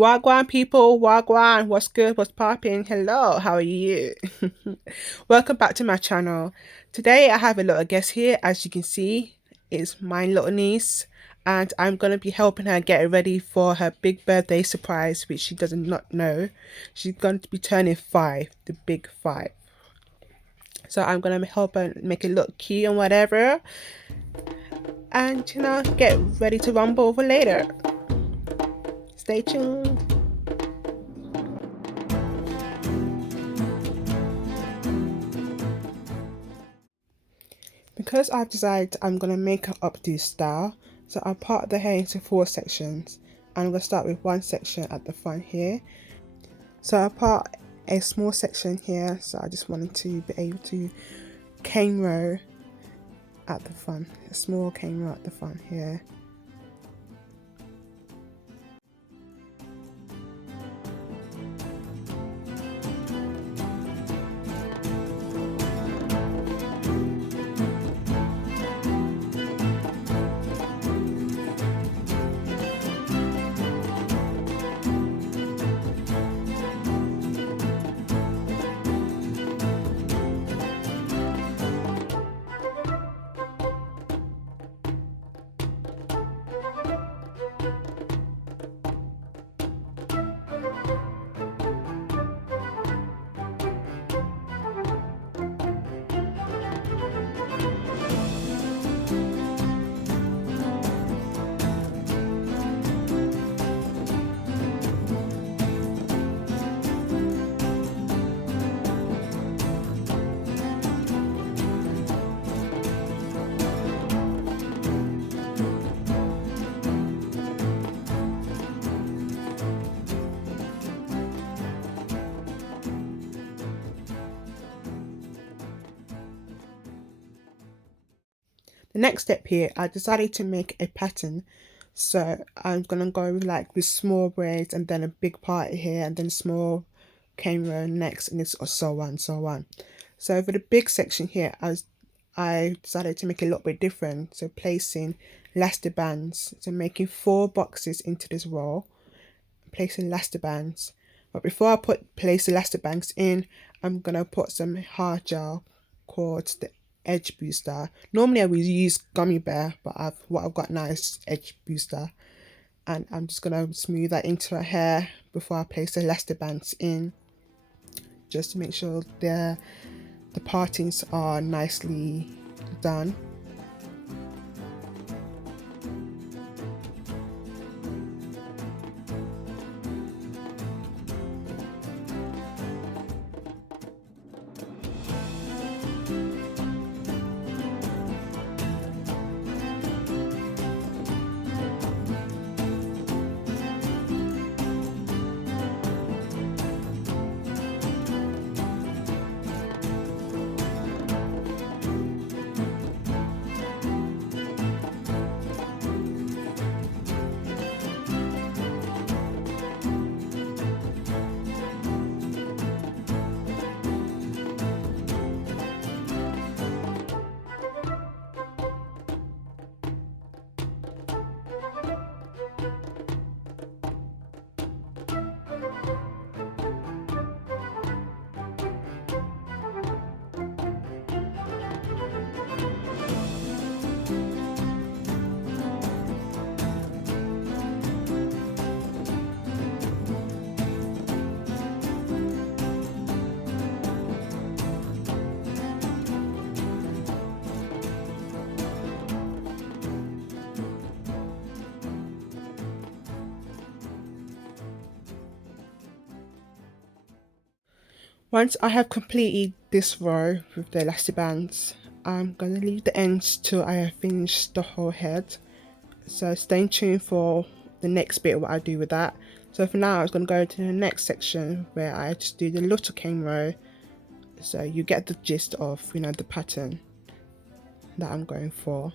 Wagwan people, Wagwan, what's good, what's popping? Hello, how are you? Welcome back to my channel. Today I have a little guest here, as you can see, it's my little niece, and I'm gonna be helping her get ready for her big birthday surprise, which she does not know. She's going to be turning 5, the big 5. So I'm gonna help her make it look cute and whatever, and get ready to rumble over later. Stay tuned. Because I've decided I'm going to make an updo style, so I'll part the hair into 4 sections. And I'm going to start with one section at the front here. So I'll part a small section here, so I just wanted to be able to cane row at the front, a small cane row at the front here. The next step here, I decided to make a pattern. So I'm gonna go with small braids and then a big part here and then small cane row next, and it's so on, so on. So for the big section here, I decided to make it a little bit different. So placing elastic bands, so making 4 boxes into this roll, placing elastic bands. But before I place elastic bands in, I'm gonna put some hard gel called the Edge Booster. Normally I would use Gummy Bear, but what I've got now is Edge Booster, and I'm just gonna smooth that into her hair before I place the elastic bands in, just to make sure the partings are nicely done. Once I have completed this row with the elastic bands, I'm going to leave the ends till I have finished the whole head. So stay tuned for the next bit, what I do with that. So for now, I was going to go to the next section where I just do the little cane row. So you get the gist of, the pattern that I'm going for.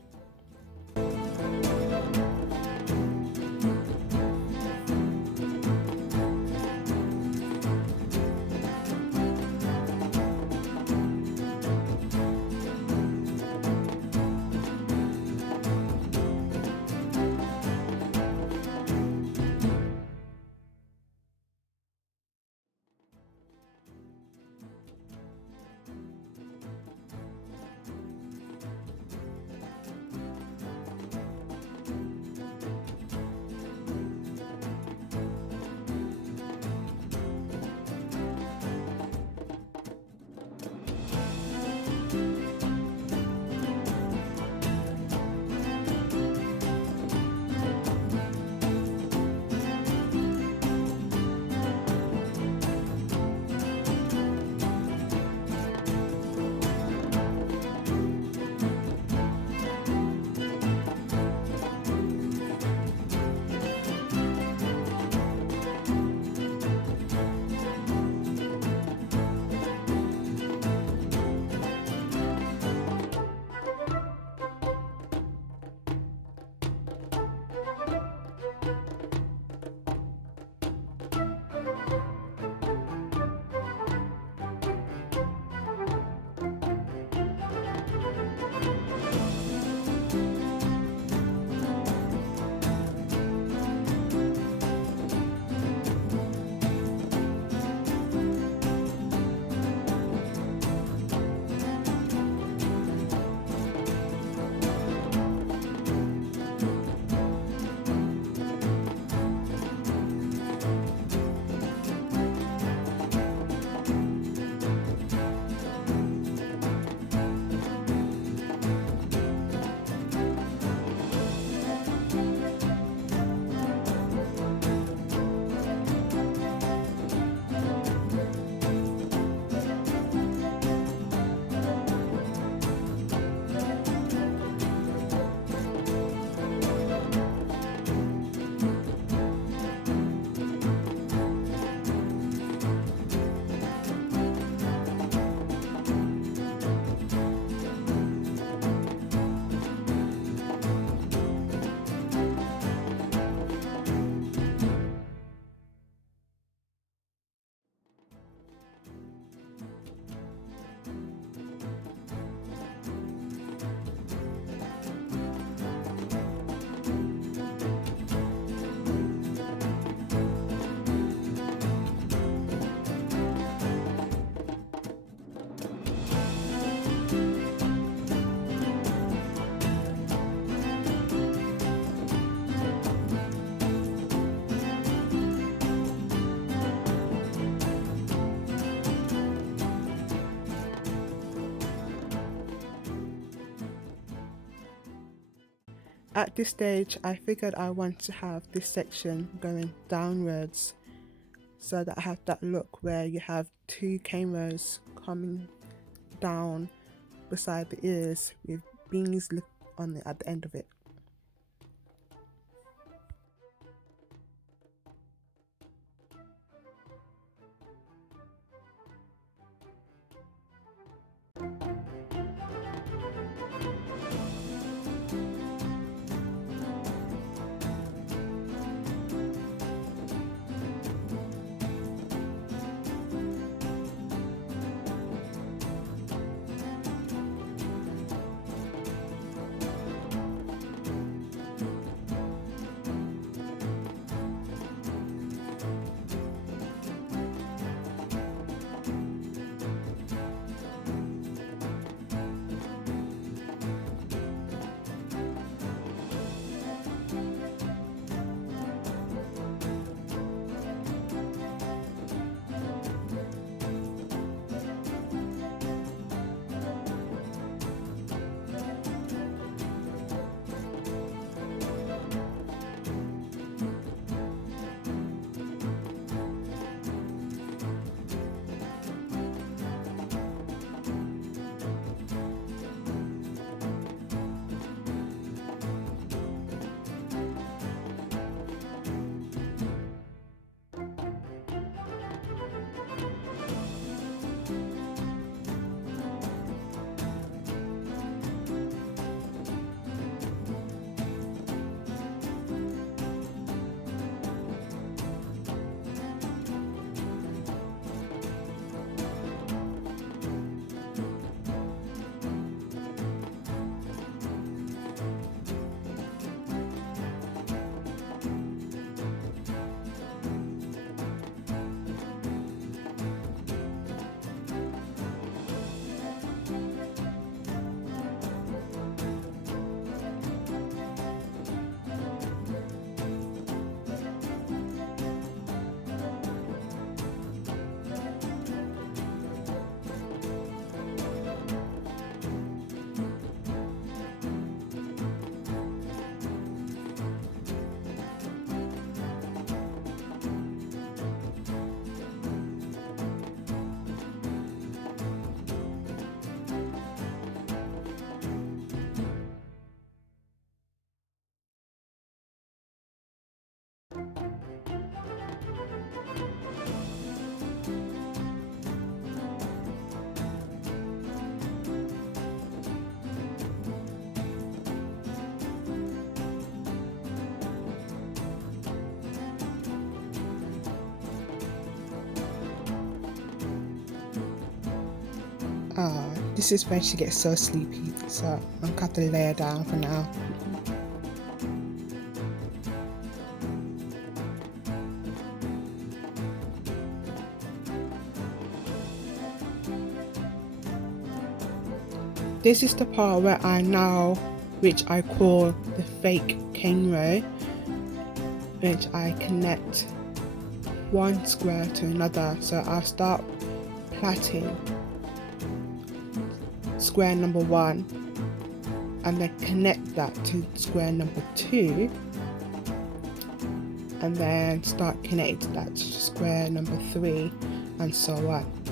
At this stage, I figured I want to have this section going downwards so that I have that look where you have two cane rows coming down beside the ears with beans at the end of it. This is when she gets so sleepy, so I'm going to lay her down for now. This is the part where which I call the fake cane row, which I connect one square to another. So I'll start plaiting square number 1 and then connect that to square number 2 and then start connecting that to square number 3 and so on.